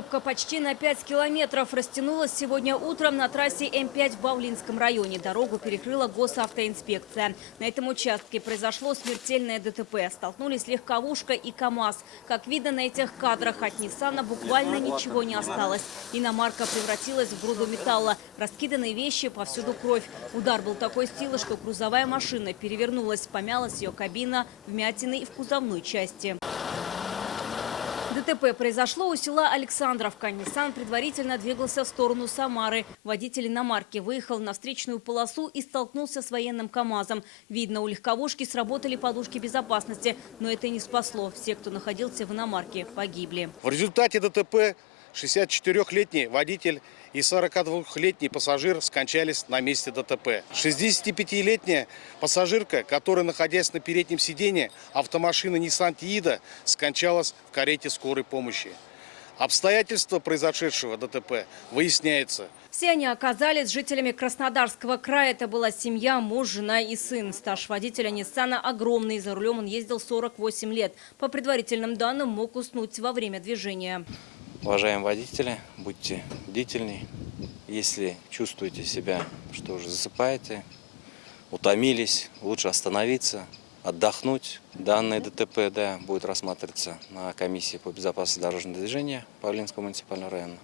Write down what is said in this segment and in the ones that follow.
Пробка почти на 5 километров растянулась сегодня утром на трассе М5 в Бавлинском районе. Дорогу перекрыла госавтоинспекция. На этом участке произошло смертельное ДТП. Столкнулись легковушка и КАМАЗ. Как видно на этих кадрах, от Ниссана буквально ничего не осталось. Иномарка превратилась в груду металла. Раскиданы вещи, повсюду кровь. Удар был такой силы, что грузовая машина перевернулась. Помялась ее кабина, вмятины в кузовной части. ДТП произошло у села Александровка. Ниссан предварительно двигался в сторону Самары. Водитель иномарки выехал на встречную полосу и столкнулся с военным КАМАЗом. Видно, у легковушки сработали подушки безопасности. Но это не спасло. Все, кто находился в иномарке, погибли. В результате ДТП 64-летний водитель и 42-летний пассажир скончались на месте ДТП. 65-летняя пассажирка, которая, находясь на переднем сиденье автомашины Nissan Tiida, скончалась в карете скорой помощи. Обстоятельства произошедшего ДТП выясняются. Все они оказались жителями Краснодарского края. Это была семья, муж, жена и сын. Стаж водителя Ниссана огромный. За рулем он ездил 48 лет. По предварительным данным, мог уснуть во время движения. Уважаемые водители, будьте бдительней. Если чувствуете себя, что уже засыпаете, утомились, лучше остановиться, отдохнуть. Данное ДТП будет рассматриваться на комиссии по безопасности дорожного движения Павлинского муниципального района,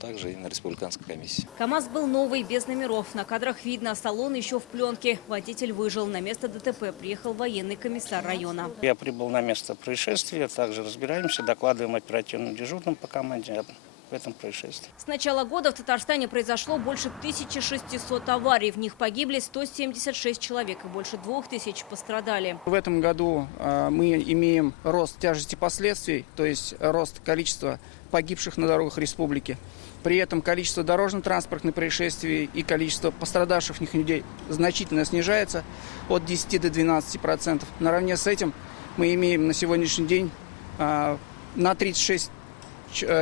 также и на республиканской комиссии. КАМАЗ был новый, без номеров. На кадрах видно, салон еще в пленке. Водитель выжил. На место ДТП приехал военный комиссар района. Я прибыл на место происшествия, также разбираемся, докладываем оперативным дежурным по команде в этом происшествии. С начала года в Татарстане произошло больше 1600 аварий. В них погибли 176 человек и больше 2000 пострадали. В этом году мы имеем рост тяжести последствий, то есть рост количества погибших на дорогах республики. При этом количество дорожно-транспортных происшествий и количество пострадавших в них людей значительно снижается от 10 до 12%. Наравне с этим мы имеем на сегодняшний день на 36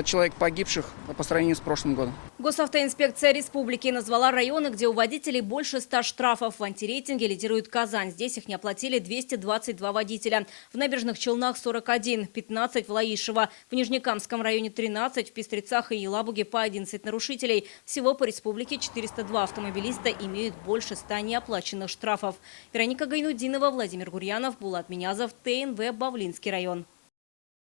человек погибших по сравнению с прошлым годом. Госавтоинспекция республики назвала районы, где у водителей больше 100 штрафов. В антирейтинге лидирует Казань. Здесь их не оплатили 222 водителя. В Набережных Челнах 41, 15 в Лаишево. В Нижнекамском районе 13, в Пестрецах и Елабуге по 11 нарушителей. Всего по республике 402 автомобилиста имеют больше 100 неоплаченных штрафов. Вероника Гайнудинова, Владимир Гурьянов, Булат Минязов, ТНВ, Бавлинский район.